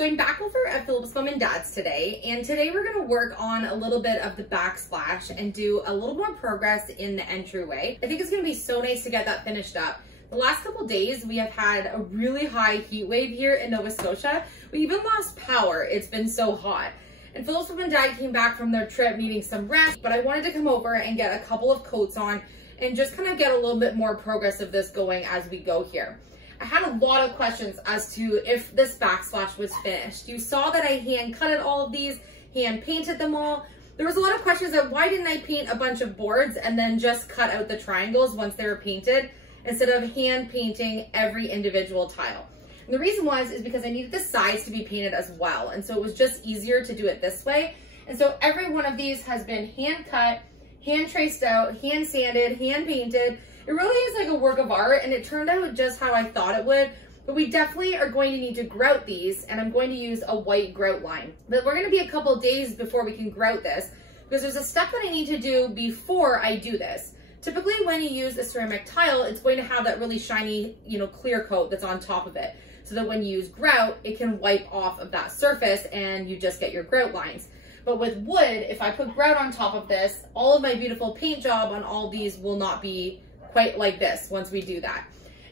So I'm back over at Philip's Mom and Dad's today, and today we're gonna work on a little bit of the backsplash and do a little more progress in the entryway. I think it's gonna be so nice to get that finished up. The last couple days, we have had a really high heat wave here in Nova Scotia. We even lost power. It's been so hot. And Philip's Mom and Dad came back from their trip needing some rest, but I wanted to come over and get a couple of coats on and just kind of get a little bit more progress of this going as we go here. I had a lot of questions as to if this backsplash was finished. You saw that I hand cutted all of these, hand painted them all. There was a lot of questions of why didn't I paint a bunch of boards and then just cut out the triangles once they were painted instead of hand painting every individual tile. And the reason is because I needed the sides to be painted as well. And so it was just easier to do it this way. And so every one of these has been hand cut, hand traced out, hand sanded, hand painted. It really is like a work of art, and it turned out just how I thought it would, but we definitely are going to need to grout these, and I'm going to use a white grout line. But we're gonna be a couple days before we can grout this, because there's a step that I need to do before I do this. Typically when you use a ceramic tile, it's going to have that really shiny, clear coat that's on top of it, so that when you use grout, it can wipe off of that surface and you just get your grout lines. But with wood, if I put grout on top of this, all of my beautiful paint job on all these will not be quite like this once we do that.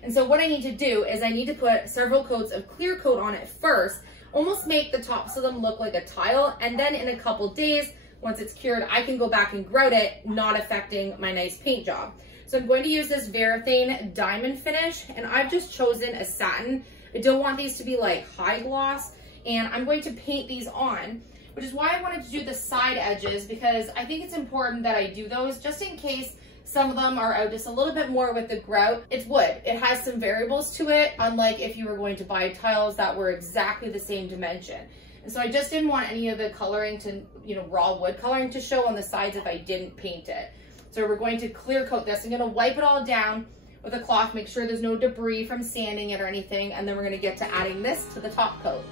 And so what I need to do is I need to put several coats of clear coat on it first, almost make the tops of them look like a tile, and then in a couple days, once it's cured, I can go back and grout it, not affecting my nice paint job. So I'm going to use this Varathane diamond finish, and I've just chosen a satin. I don't want these to be like high gloss, and I'm going to paint these on, which is why I wanted to do the side edges, because I think it's important that I do those just in case some of them are out just a little bit more with the grout. It's wood. It has some variables to it, unlike if you were going to buy tiles that were exactly the same dimension. And so I just didn't want any of the coloring to, raw wood coloring to show on the sides if I didn't paint it. So we're going to clear coat this. I'm going to wipe it all down with a cloth, make sure there's no debris from sanding it or anything, and then we're going to get to adding this to the top coat.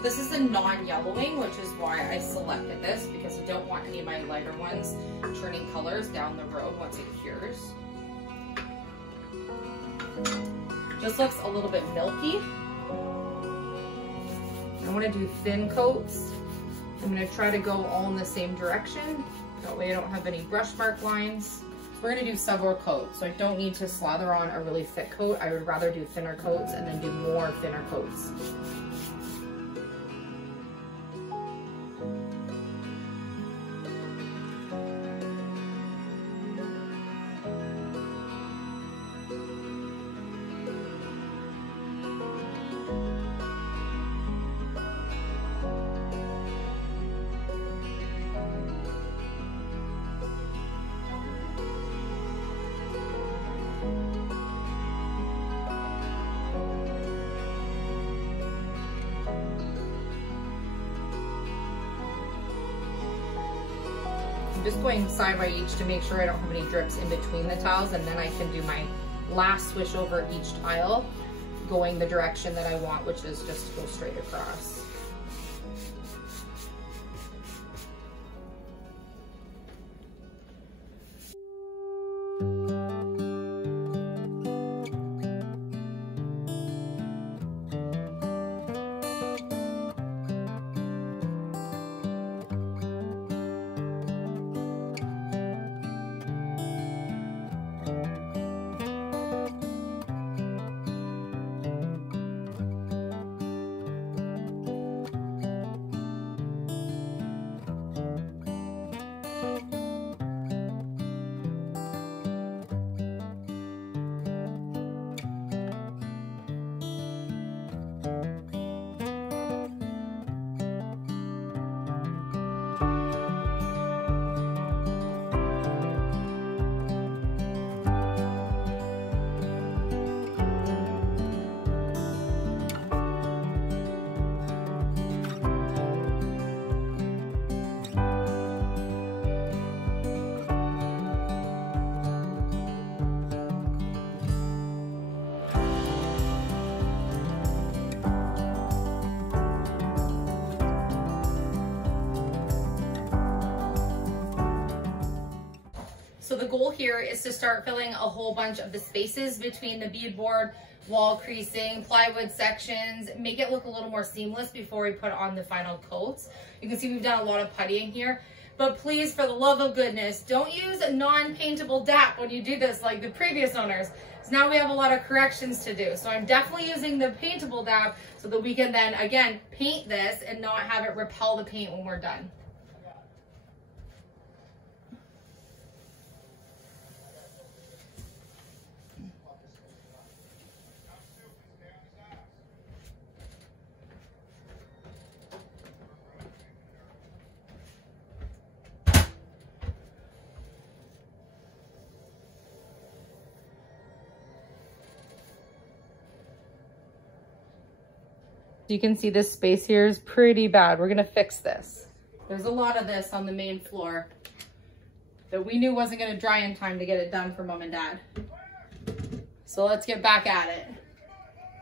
This is a non-yellowing, which is why I selected this, because I don't want any of my lighter ones turning colors down the road once it cures. Just looks a little bit milky. I want to do thin coats. I'm going to try to go all in the same direction. That way I don't have any brush mark lines. So we're going to do several coats, so I don't need to slather on a really thick coat. I would rather do thinner coats and then do more thinner coats. I'm just going side by each to make sure I don't have any drips in between the tiles, and then I can do my last swish over each tile going the direction that I want, which is just to go straight across. So the goal here is to start filling a whole bunch of the spaces between the beadboard, wall creasing, plywood sections, make it look a little more seamless before we put on the final coats. You can see we've done a lot of puttying here, but please, for the love of goodness, don't use a non-paintable DAP when you do this like the previous owners. So now we have a lot of corrections to do. So I'm definitely using the paintable DAP so that we can then, again, paint this and not have it repel the paint when we're done. You can see this space here is pretty bad. We're gonna fix this. There's a lot of this on the main floor that we knew wasn't gonna dry in time to get it done for Mom and Dad. So let's get back at it.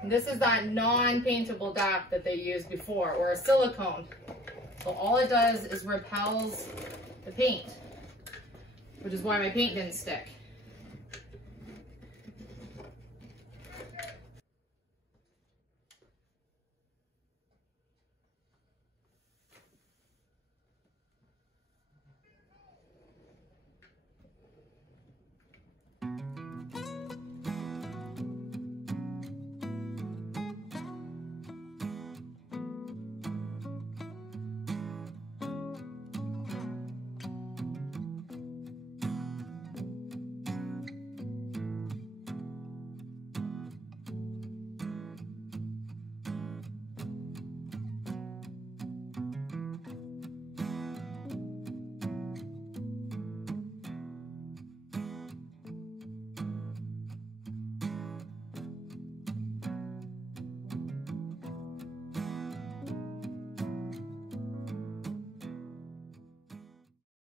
And this is that non-paintable DAP that they used before, or a silicone. So all it does is repels the paint, which is why my paint didn't stick.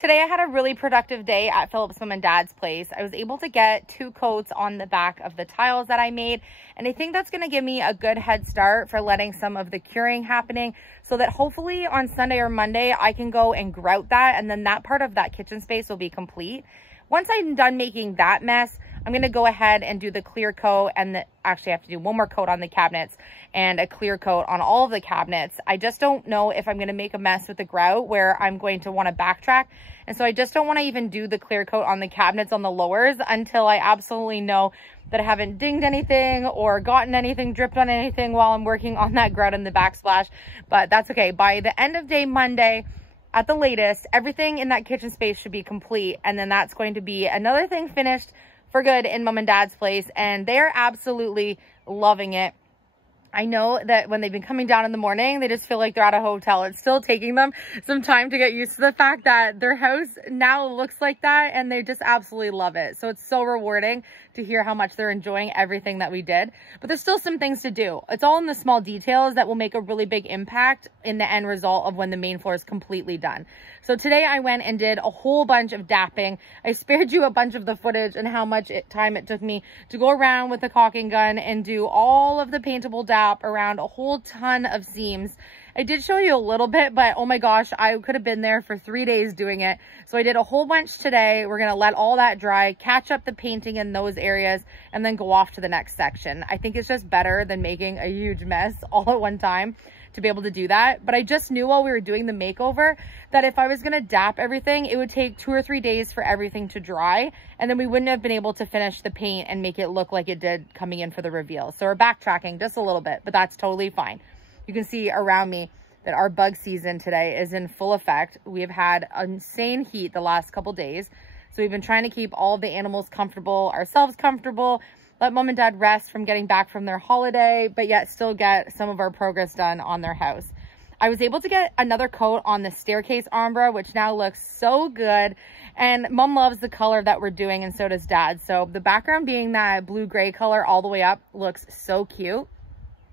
Today I had a really productive day at Philip's Mom and Dad's place. I was able to get 2 coats on the back of the tiles that I made, and I think that's going to give me a good head start for letting some of the curing happening, so that hopefully on Sunday or Monday I can go and grout that, and then that part of that kitchen space will be complete. Once I'm done making that mess, I'm going to go ahead and do the clear coat, and actually I have to do one more coat on the cabinets and a clear coat on all of the cabinets. I just don't know if I'm going to make a mess with the grout where I'm going to want to backtrack. And so I just don't want to even do the clear coat on the cabinets on the lowers until I absolutely know that I haven't dinged anything or gotten anything, dripped on anything while I'm working on that grout in the backsplash. But that's okay. By the end of day Monday, at the latest, everything in that kitchen space should be complete. And then that's going to be another thing finished for good in Mom and Dad's place. And they're absolutely loving it. I know that when they've been coming down in the morning, they just feel like they're at a hotel. It's still taking them some time to get used to the fact that their house now looks like that, and they just absolutely love it. So it's so rewarding to hear how much they're enjoying everything that we did. But there's still some things to do. It's all in the small details that will make a really big impact in the end result of when the main floor is completely done. So today I went and did a whole bunch of dapping. I spared you a bunch of the footage and how much time it took me to go around with the caulking gun and do all of the paintable dap around a whole ton of seams. I did show you a little bit, but oh my gosh, I could have been there for 3 days doing it. So I did a whole bunch today. We're going to let all that dry, catch up the painting in those areas, and then go off to the next section. I think it's just better than making a huge mess all at one time to be able to do that. But I just knew while we were doing the makeover that if I was going to dap everything, it would take 2 or 3 days for everything to dry, and then we wouldn't have been able to finish the paint and make it look like it did coming in for the reveal. So we're backtracking just a little bit, but that's totally fine. You can see around me that our bug season today is in full effect. We have had insane heat the last couple days, so we've been trying to keep all the animals comfortable, ourselves comfortable, let Mom and Dad rest from getting back from their holiday, but yet still get some of our progress done on their house. I was able to get another coat on the staircase ombre, which now looks so good. And Mom loves the color that we're doing, and so does Dad. So the background being that blue-gray color all the way up looks so cute.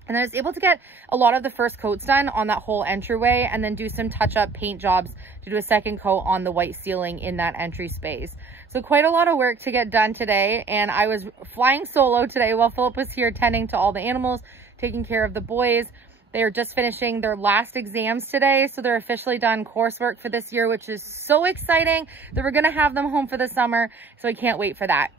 And I was able to get a lot of the first coats done on that whole entryway, and then do some touch-up paint jobs to do a second coat on the white ceiling in that entry space. So quite a lot of work to get done today, and I was flying solo today while Philip was here tending to all the animals, taking care of the boys. They are just finishing their last exams today, so they're officially done coursework for this year, which is so exciting that we're gonna have them home for the summer, so I can't wait for that.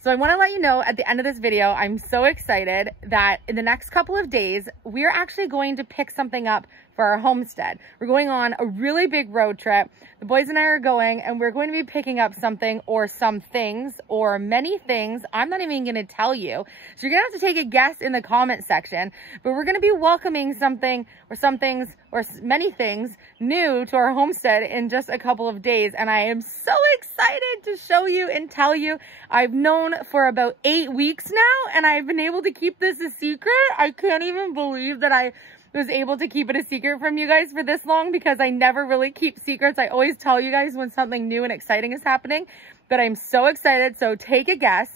So I want to let you know at the end of this video, I'm so excited that in the next couple of days, we're actually going to pick something up for our homestead. We're going on a really big road trip. The boys and I are going, and we're going to be picking up something or some things or many things. I'm not even going to tell you. So you're going to have to take a guess in the comment section, but we're going to be welcoming something or some things or many things new to our homestead in just a couple of days. And I am so excited to show you and tell you. I've known for about 8 weeks now, and I've been able to keep this a secret. I can't even believe that I was able to keep it a secret from you guys for this long, because I never really keep secrets. I always tell you guys when something new and exciting is happening, but I'm so excited. So take a guess.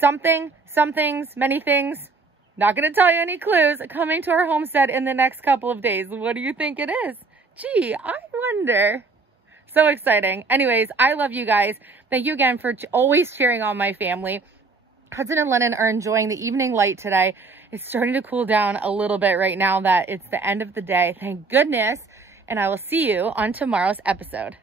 Something, some things, many things. Not going to tell you any clues, coming to our homestead in the next couple of days. What do you think it is? Gee, I wonder. So exciting. Anyways, I love you guys. Thank you again for always cheering on my family. Hudson and Lennon are enjoying the evening light today. It's starting to cool down a little bit right now that it's the end of the day. Thank goodness. And I will see you on tomorrow's episode.